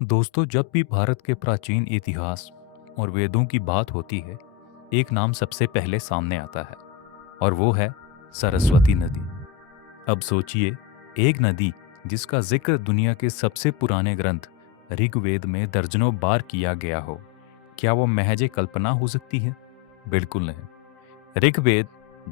दोस्तों, जब भी भारत के प्राचीन इतिहास और वेदों की बात होती है, एक नाम सबसे पहले सामने आता है और वो है सरस्वती नदी। अब सोचिए, एक नदी जिसका जिक्र दुनिया के सबसे पुराने ग्रंथ ऋग्वेद में दर्जनों बार किया गया हो, क्या वो महज एक कल्पना हो सकती है? बिल्कुल नहीं। ऋग्वेद,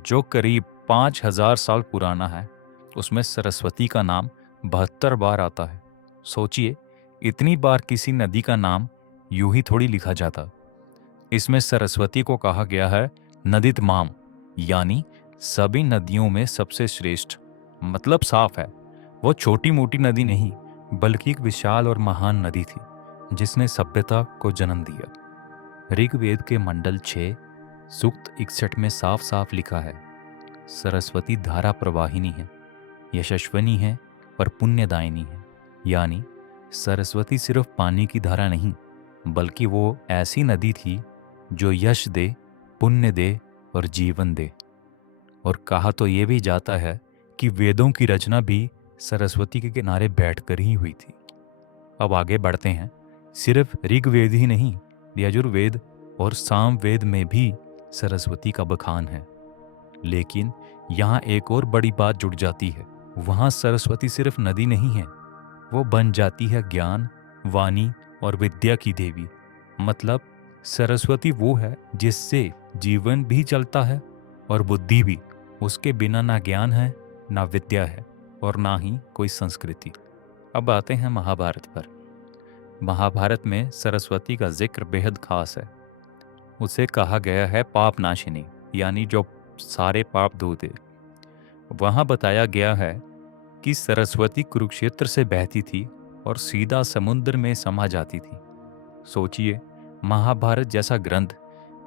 जो करीब 5000 साल पुराना है, उसमें सरस्वती का नाम 72 बार आता है। सोचिए, इतनी बार किसी नदी का नाम यूं ही थोड़ी लिखा जाता। इसमें सरस्वती को कहा गया है नदीतमाम, यानी सभी नदियों में सबसे श्रेष्ठ। मतलब साफ है, वो छोटी मोटी नदी नहीं, बल्कि एक विशाल और महान नदी थी जिसने सभ्यता को जन्म दिया। ऋग्वेद के मंडल 6 सूक्त 61 में साफ साफ लिखा है, सरस्वती धारा प्रवाहिनी है, यशस्विनी है और पुण्यदायिनी है। यानी सरस्वती सिर्फ पानी की धारा नहीं, बल्कि वो ऐसी नदी थी जो यश दे, पुण्य दे और जीवन दे। और कहा तो ये भी जाता है कि वेदों की रचना भी सरस्वती के किनारे बैठकर ही हुई थी। अब आगे बढ़ते हैं। सिर्फ ऋग्वेद ही नहीं, यजुर्वेद और सामवेद में भी सरस्वती का बखान है। लेकिन यहाँ एक और बड़ी बात जुड़ जाती है। वहाँ सरस्वती सिर्फ नदी नहीं है, वो बन जाती है ज्ञान, वाणी और विद्या की देवी। मतलब सरस्वती वो है जिससे जीवन भी चलता है और बुद्धि भी। उसके बिना ना ज्ञान है, ना विद्या है और ना ही कोई संस्कृति। अब आते हैं महाभारत पर। महाभारत में सरस्वती का जिक्र बेहद खास है। उसे कहा गया है पाप नाशिनी, यानी जो सारे पाप धो दे। वहाँ बताया गया है कि सरस्वती कुरुक्षेत्र से बहती थी और सीधा समुद्र में समा जाती थी। सोचिए, महाभारत जैसा ग्रंथ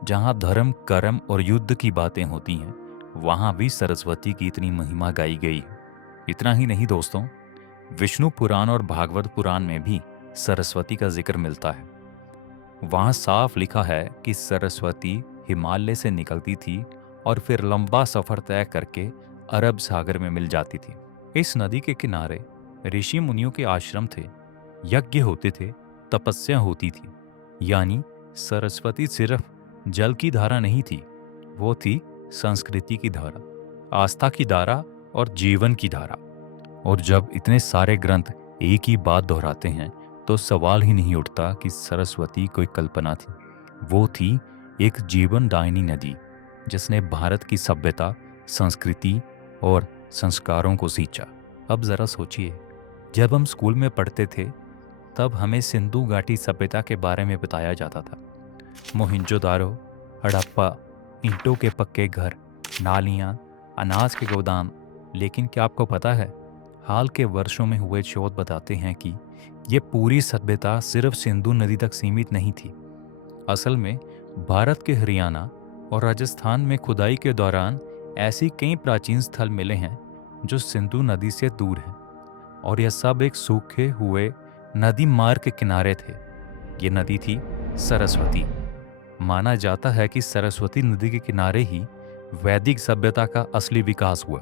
जहाँ धर्म, कर्म और युद्ध की बातें होती हैं, वहाँ भी सरस्वती की इतनी महिमा गाई गई है। इतना ही नहीं दोस्तों, विष्णु पुराण और भागवत पुराण में भी सरस्वती का जिक्र मिलता है। वहाँ साफ लिखा है कि सरस्वती हिमालय से निकलती थी और फिर लंबा सफर तय करके अरब सागर में मिल जाती थी। इस नदी के किनारे ऋषि मुनियों के आश्रम थे, यज्ञ होते थे, तपस्या होती थी। यानी सरस्वती सिर्फ जल की धारा नहीं थी, वो थी संस्कृति की धारा, आस्था की धारा और जीवन की धारा। और जब इतने सारे ग्रंथ एक ही बात दोहराते हैं, तो सवाल ही नहीं उठता कि सरस्वती कोई कल्पना थी। वो थी एक जीवनदायिनी नदी जिसने भारत की सभ्यता, संस्कृति और संस्कारों को सींचा। अब जरा सोचिए, जब हम स्कूल में पढ़ते थे तब हमें सिंधु घाटी सभ्यता के बारे में बताया जाता था। मोहिंजोदारो, हड़प्पा, ईंटों के पक्के घर, नालियाँ, अनाज के गोदाम। लेकिन क्या आपको पता है, हाल के वर्षों में हुए शोध बताते हैं कि ये पूरी सभ्यता सिर्फ सिंधु नदी तक सीमित नहीं थी। असल में भारत के हरियाणा और राजस्थान में खुदाई के दौरान ऐसी कई प्राचीन स्थल मिले हैं जो सिंधु नदी से दूर हैं, और यह सब एक सूखे हुए नदी मार्ग के किनारे थे। ये नदी थी सरस्वती। माना जाता है कि सरस्वती नदी के किनारे ही वैदिक सभ्यता का असली विकास हुआ।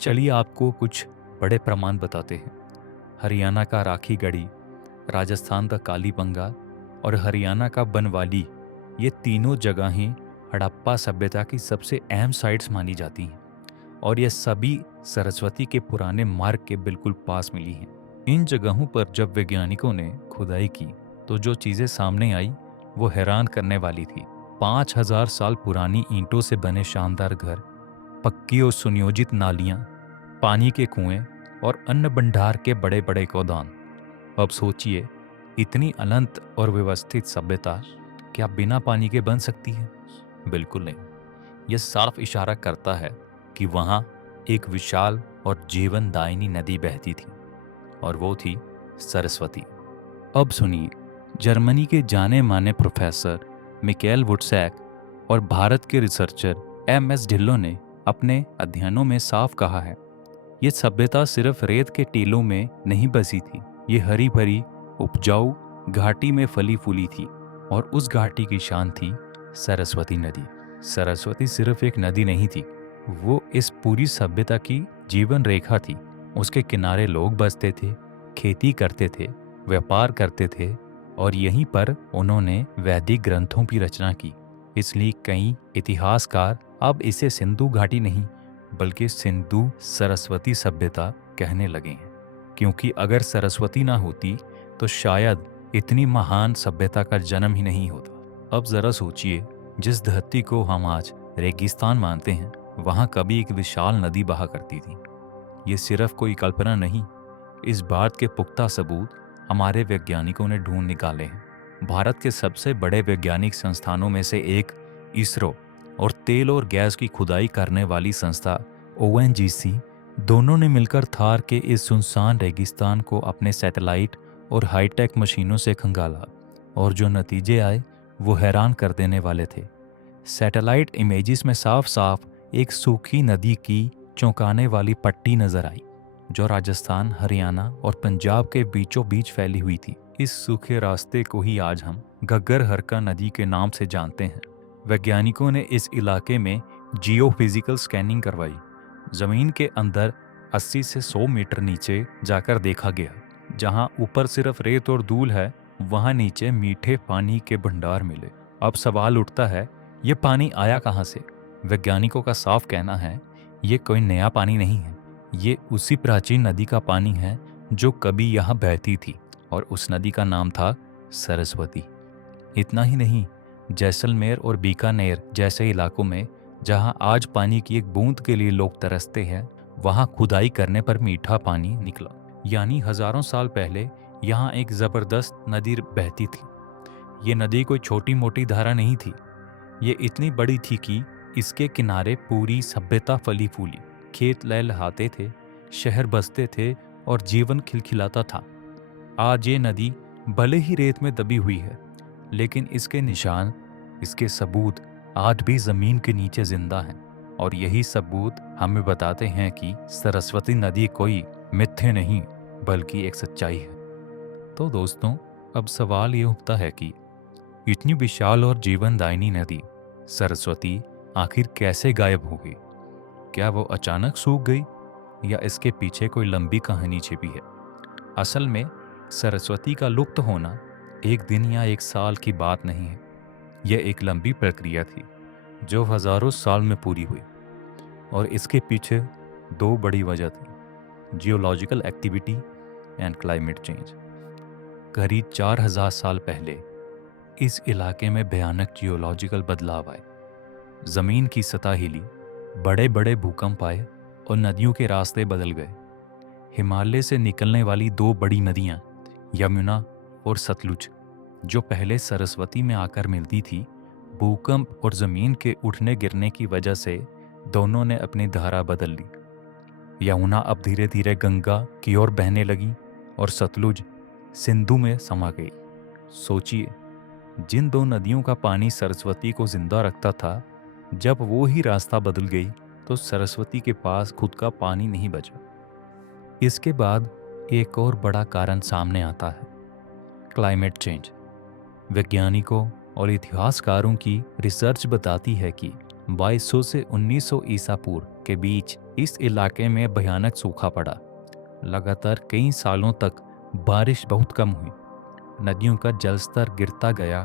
चलिए आपको कुछ बड़े प्रमाण बताते हैं। हरियाणा का राखी गढ़ी, राजस्थान का कालीबंगा और हरियाणा का बनवाली, ये तीनों जगहें हड़प्पा सभ्यता की सबसे अहम साइट्स मानी जाती हैं, और ये सभी सरस्वती के पुराने मार्ग के बिल्कुल पास मिली हैं। इन जगहों पर जब वैज्ञानिकों ने खुदाई की तो जो चीज़ें सामने आई वो हैरान करने वाली थी। 5000 साल पुरानी ईंटों से बने शानदार घर, पक्की और सुनियोजित नालियाँ, पानी के कुएं और अन्न भंडार के बड़े बड़े गोदाम। अब सोचिए, इतनी अनंत और व्यवस्थित सभ्यता क्या बिना पानी के बन सकती है? बिल्कुल नहीं। यह साफ इशारा करता है कि वहाँ एक विशाल और जीवनदायिनी नदी बहती थी, और वो थी सरस्वती। अब सुनिए, जर्मनी के जाने माने प्रोफेसर मिकेल वुडसैक और भारत के रिसर्चर एम.एस. ढिल्लों ने अपने अध्ययनों में साफ कहा है, ये सभ्यता सिर्फ रेत के टीलों में नहीं बसी थी। ये हरी भरी उपजाऊ घाटी में फली फूली थी, और उस घाटी की शान थी सरस्वती नदी। सरस्वती सिर्फ एक नदी नहीं थी, वो इस पूरी सभ्यता की जीवन रेखा थी। उसके किनारे लोग बसते थे, खेती करते थे, व्यापार करते थे और यहीं पर उन्होंने वैदिक ग्रंथों की रचना की। इसलिए कई इतिहासकार अब इसे सिंधु घाटी नहीं बल्कि सिंधु सरस्वती सभ्यता कहने लगे हैं, क्योंकि अगर सरस्वती ना होती तो शायद इतनी महान सभ्यता का जन्म ही नहीं होता। अब जरा सोचिए, जिस धरती को हम आज रेगिस्तान मानते हैं, वहां कभी एक विशाल नदी बहा करती थी। ये सिर्फ कोई कल्पना नहीं, इस बात के पुख्ता सबूत हमारे वैज्ञानिकों ने ढूंढ निकाले हैं। भारत के सबसे बड़े वैज्ञानिक संस्थानों में से एक इसरो और तेल और गैस की खुदाई करने वाली संस्था ONGC दोनों ने मिलकर थार के इस सुनसान रेगिस्तान को अपने सैटेलाइट और हाईटेक मशीनों से खंगाला, और जो नतीजे आए वो हैरान कर देने वाले थे। सैटेलाइट इमेजेस में साफ साफ एक सूखी नदी की चौंकाने वाली पट्टी नजर आई, जो राजस्थान, हरियाणा और पंजाब के बीचों बीच फैली हुई थी। इस सूखे रास्ते को ही आज हम घग्गर हरका नदी के नाम से जानते हैं। वैज्ञानिकों ने इस इलाके में जियोफिजिकल स्कैनिंग करवाई। जमीन के अंदर 80 से 100 मीटर नीचे जाकर देखा गया, जहां ऊपर सिर्फ रेत और धूल है, वहां नीचे मीठे पानी के भंडार मिले। अब सवाल उठता है, ये पानी आया कहां से? वैज्ञानिकों का साफ कहना है, ये कोई नया पानी नहीं है, ये उसी प्राचीन नदी का पानी है जो कभी यहाँ बहती थी, और उस नदी का नाम था सरस्वती। इतना ही नहीं, जैसलमेर और बीकानेर जैसे इलाकों में जहाँ आज पानी की एक बूंद के लिए लोग तरसते हैं, वहाँ खुदाई करने पर मीठा पानी निकला। यानी हजारों साल पहले यहाँ एक जबरदस्त नदी बहती थी। ये नदी कोई छोटी मोटी धारा नहीं थी, ये इतनी बड़ी थी कि इसके किनारे पूरी सभ्यता फली फूली, खेत लहलहाते थे, शहर बसते थे और जीवन खिलखिलाता था। आज ये नदी भले ही रेत में दबी हुई है, लेकिन इसके निशान, इसके सबूत आज भी जमीन के नीचे जिंदा हैं, और यही सबूत हमें बताते हैं कि सरस्वती नदी कोई मिथ्य नहीं बल्कि एक सच्चाई है। तो दोस्तों, अब सवाल ये उठता है कि इतनी विशाल और जीवनदायिनी नदी सरस्वती आखिर कैसे गायब हो गई? क्या वो अचानक सूख गई या इसके पीछे कोई लंबी कहानी छिपी है? असल में सरस्वती का लुप्त होना एक दिन या एक साल की बात नहीं है। यह एक लंबी प्रक्रिया थी जो हजारों साल में पूरी हुई, और इसके पीछे दो बड़ी वजह थी: geological activity and climate change. करीब 4000 साल पहले इस इलाके में भयानक जियोलॉजिकल बदलाव आए। जमीन की सतह हिली, बड़े बड़े भूकंप आए और नदियों के रास्ते बदल गए। हिमालय से निकलने वाली दो बड़ी नदियां, यमुना और सतलुज, जो पहले सरस्वती में आकर मिलती थी, भूकंप और जमीन के उठने गिरने की वजह से दोनों ने अपनी धारा बदल ली। यमुना अब धीरे धीरे गंगा की ओर बहने लगी और सतलुज सिंधु में समा गई। सोचिए, जिन दो नदियों का पानी सरस्वती को जिंदा रखता था, जब वो ही रास्ता बदल गई तो सरस्वती के पास खुद का पानी नहीं बचा। इसके बाद एक और बड़ा कारण सामने आता है: क्लाइमेट चेंज। वैज्ञानिकों और इतिहासकारों की रिसर्च बताती है कि 2200 से 1900 ईसा पूर्व के बीच इस इलाके में भयानक सूखा पड़ा। लगातार कई सालों तक बारिश बहुत कम हुई, नदियों का जलस्तर गिरता गया,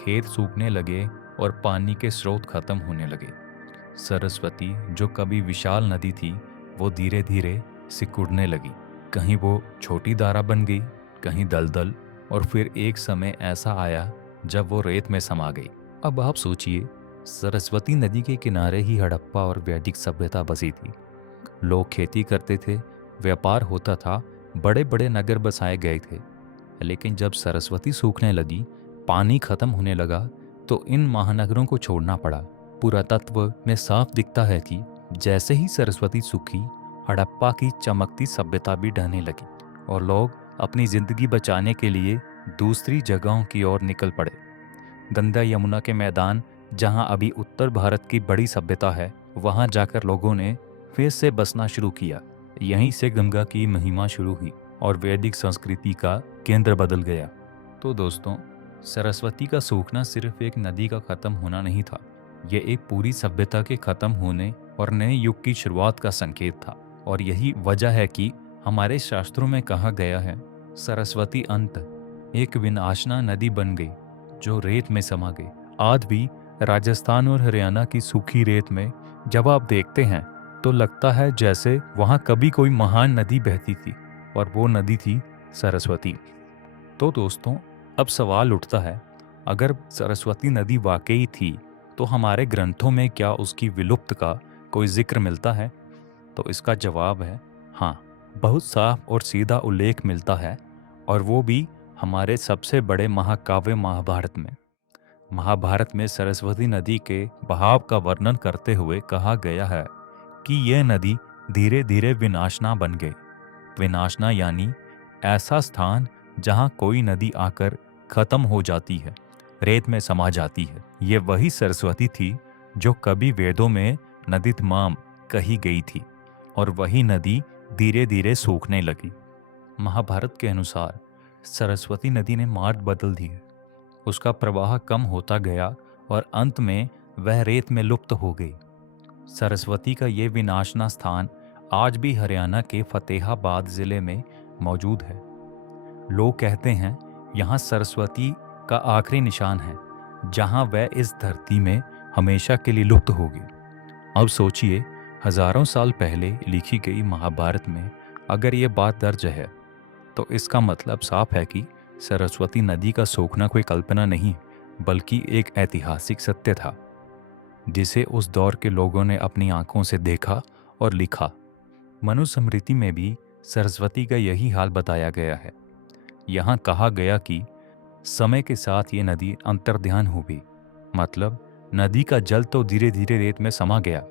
खेत सूखने लगे और पानी के स्रोत खत्म होने लगे। सरस्वती, जो कभी विशाल नदी थी, वो धीरे धीरे सिकुड़ने लगी। कहीं वो छोटी धारा बन गई, कहीं दलदल, और फिर एक समय ऐसा आया जब वो रेत में समा गई। अब आप सोचिए, सरस्वती नदी के किनारे ही हड़प्पा और वैदिक सभ्यता बसी थी। लोग खेती करते थे, व्यापार होता था, बड़े बड़े नगर बसाए गए थे। लेकिन जब सरस्वती सूखने लगी, पानी खत्म होने लगा, तो इन महानगरों को छोड़ना पड़ा। पुरातत्व में साफ दिखता है कि जैसे ही सरस्वती सूखी, हड़प्पा की चमकती सभ्यता भी ढहने लगी और लोग अपनी जिंदगी बचाने के लिए दूसरी जगहों की ओर निकल पड़े। गंगा यमुना के मैदान, जहां अभी उत्तर भारत की बड़ी सभ्यता है, वहां जाकर लोगों ने फिर से बसना शुरू किया। यहीं से गंगा की महिमा शुरू हुई और वैदिक संस्कृति का केंद्र बदल गया। तो दोस्तों, सरस्वती का सूखना सिर्फ एक नदी का खत्म होना नहीं था, ये एक पूरी सभ्यता के खत्म होने और नए युग की शुरुआत का संकेत था। और यही वजह है कि हमारे शास्त्रों में कहा गया है, सरस्वती अंत एक विनाशना नदी बन गई जो रेत में समा गई। आज भी राजस्थान और हरियाणा की सूखी रेत में जब आप देखते हैं तो लगता है जैसे वहां कभी कोई महान नदी बहती थी, और वो नदी थी सरस्वती। तो दोस्तों, अब सवाल उठता है, अगर सरस्वती नदी वाकई थी तो हमारे ग्रंथों में क्या उसकी विलुप्त का कोई जिक्र मिलता है? तो इसका जवाब है हाँ, बहुत साफ और सीधा उल्लेख मिलता है, और वो भी हमारे सबसे बड़े महाकाव्य महाभारत में। महाभारत में सरस्वती नदी के बहाव का वर्णन करते हुए कहा गया है कि यह नदी धीरे धीरे विनाशना बन गई। विनाशना यानी ऐसा स्थान जहां कोई नदी आकर खत्म हो जाती है, रेत में समा जाती है। ये वही सरस्वती थी जो कभी वेदों में नदीतमाम कही गई थी, और वही नदी धीरे धीरे सूखने लगी। महाभारत के अनुसार सरस्वती नदी ने मार्ग बदल दिए, उसका प्रवाह कम होता गया और अंत में वह रेत में लुप्त हो गई। सरस्वती का ये विनाशना स्थान आज भी हरियाणा के फतेहाबाद जिले में मौजूद है। लोग कहते हैं यहाँ सरस्वती का आखिरी निशान है, जहाँ वह इस धरती में हमेशा के लिए लुप्त होगी। अब सोचिए, हजारों साल पहले लिखी गई महाभारत में अगर ये बात दर्ज है, तो इसका मतलब साफ है कि सरस्वती नदी का सूखना कोई कल्पना नहीं, बल्कि एक ऐतिहासिक सत्य था, जिसे उस दौर के लोगों ने अपनी आंखों से देखा और लिखा। मनुस्मृति में भी सरस्वती का यही हाल बताया गया है। यहाँ कहा गया कि समय के साथ ये नदी अंतर्ध्यान हो गई, मतलब नदी का जल तो धीरे धीरे रेत में समा गया,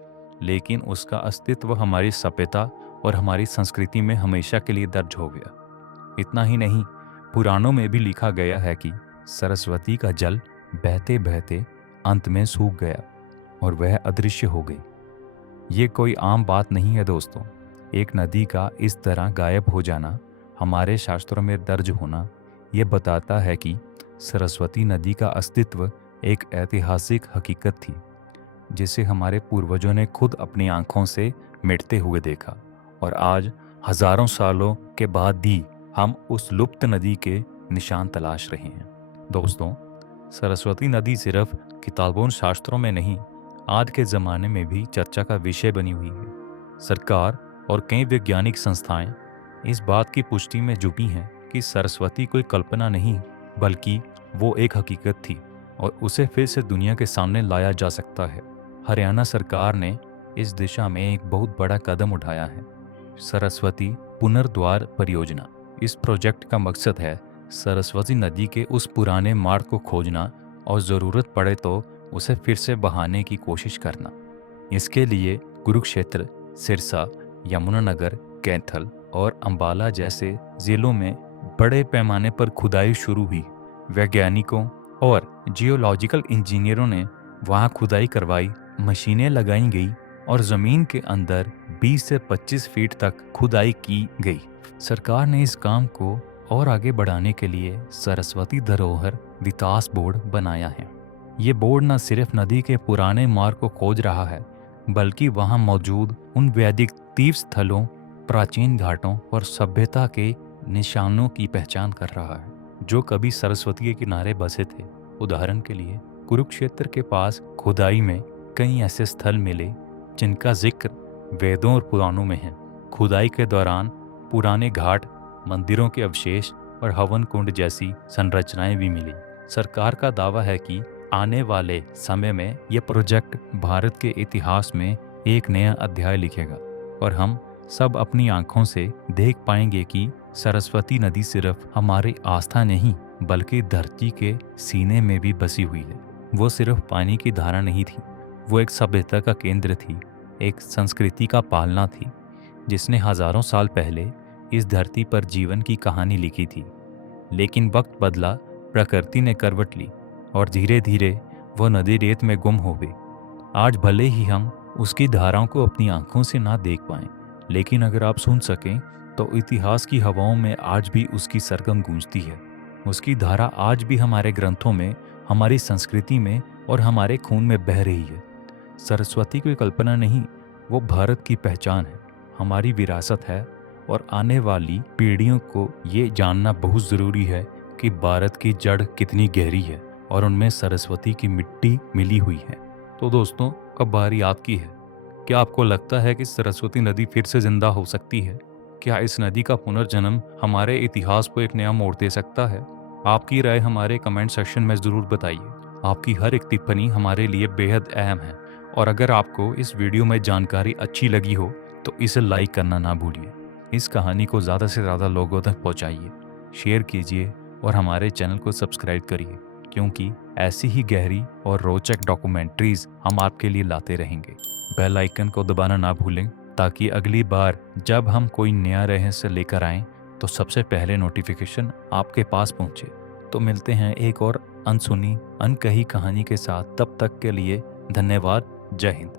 लेकिन उसका अस्तित्व हमारी सभ्यता और हमारी संस्कृति में हमेशा के लिए दर्ज हो गया। इतना ही नहीं, पुराणों में भी लिखा गया है कि सरस्वती का जल बहते बहते अंत में सूख गया और वह अदृश्य हो गई। ये कोई आम बात नहीं है दोस्तों। एक नदी का इस तरह गायब हो जाना, हमारे शास्त्रों में दर्ज होना, ये बताता है कि सरस्वती नदी का अस्तित्व एक ऐतिहासिक हकीकत थी, जिसे हमारे पूर्वजों ने खुद अपनी आंखों से मिटते हुए देखा, और आज हजारों सालों के बाद भी हम उस लुप्त नदी के निशान तलाश रहे हैं। दोस्तों, सरस्वती नदी सिर्फ किताबों और शास्त्रों में नहीं, आज के ज़माने में भी चर्चा का विषय बनी हुई है। सरकार और कई वैज्ञानिक संस्थाएं इस बात की पुष्टि में जुटी हैं कि सरस्वती कोई कल्पना नहीं, बल्कि वो एक हकीकत थी, और उसे फिर से दुनिया के सामने लाया जा सकता है। हरियाणा सरकार ने इस दिशा में एक बहुत बड़ा कदम उठाया है, सरस्वती पुनर्द्वार परियोजना। इस प्रोजेक्ट का मकसद है सरस्वती नदी के उस पुराने मार्ग को खोजना और ज़रूरत पड़े तो उसे फिर से बहाने की कोशिश करना। इसके लिए कुरुक्षेत्र, सिरसा, यमुनानगर, कैथल और अंबाला जैसे जिलों में बड़े पैमाने पर खुदाई शुरू हुई। वैज्ञानिकों और जियोलॉजिकल इंजीनियरों ने वहां खुदाई करवाई, मशीनें लगाई गई और ज़मीन के अंदर 20 से 25 फीट तक खुदाई की गई। सरकार ने इस काम को और आगे बढ़ाने के लिए सरस्वती धरोहर विकास बोर्ड बनाया है। ये बोर्ड न सिर्फ नदी के पुराने मार्ग को खोज रहा है, बल्कि वहां मौजूद उन वैदिक तीर्थ स्थलों, प्राचीन घाटों और सभ्यता के निशानों की पहचान कर रहा है जो कभी सरस्वती के किनारे बसे थे। उदाहरण के लिए कुरुक्षेत्र के पास खुदाई में कई ऐसे स्थल मिले जिनका जिक्र वेदों और पुराणों में है। खुदाई के दौरान पुराने घाट, मंदिरों के अवशेष और हवन कुंड जैसी संरचनाएं भी मिली। सरकार का दावा है कि आने वाले समय में यह प्रोजेक्ट भारत के इतिहास में एक नया अध्याय लिखेगा, और हम सब अपनी आंखों से देख पाएंगे कि सरस्वती नदी सिर्फ हमारी आस्था नहीं, बल्कि धरती के सीने में भी बसी हुई है। वो सिर्फ पानी की धारा नहीं थी, वो एक सभ्यता का केंद्र थी, एक संस्कृति का पालना थी, जिसने हजारों साल पहले इस धरती पर जीवन की कहानी लिखी थी। लेकिन वक्त बदला, प्रकृति ने करवट ली और धीरे धीरे वह नदी रेत में गुम हो गई। आज भले ही हम उसकी धाराओं को अपनी आंखों से ना देख पाएं, लेकिन अगर आप सुन सकें तो इतिहास की हवाओं में आज भी उसकी सरगम गूंजती है। उसकी धारा आज भी हमारे ग्रंथों में, हमारी संस्कृति में और हमारे खून में बह रही है। सरस्वती कोई कल्पना नहीं, वो भारत की पहचान है, हमारी विरासत है, और आने वाली पीढ़ियों को ये जानना बहुत ज़रूरी है कि भारत की जड़ कितनी गहरी है और उनमें सरस्वती की मिट्टी मिली हुई है। तो दोस्तों, अब बारी आपकी है। क्या आपको लगता है कि सरस्वती नदी फिर से जिंदा हो सकती है? क्या इस नदी का पुनर्जन्म हमारे इतिहास को एक नया मोड़ दे सकता है? आपकी राय हमारे कमेंट सेक्शन में ज़रूर बताइए। आपकी हर एक टिप्पणी हमारे लिए बेहद अहम है। और अगर आपको इस वीडियो में जानकारी अच्छी लगी हो तो इसे लाइक करना ना भूलिए। इस कहानी को ज़्यादा से ज़्यादा लोगों तक पहुंचाइए, शेयर कीजिए और हमारे चैनल को सब्सक्राइब करिए, क्योंकि ऐसी ही गहरी और रोचक डॉक्यूमेंट्रीज हम आपके लिए लाते रहेंगे। बेल आइकन को दबाना ना भूलें ताकि अगली बार जब हम कोई नया रहस्य लेकर आएं तो सबसे पहले नोटिफिकेशन आपके पास पहुंचे। तो मिलते हैं एक और अनसुनी अनकही कहानी के साथ। तब तक के लिए धन्यवाद। जय हिंद।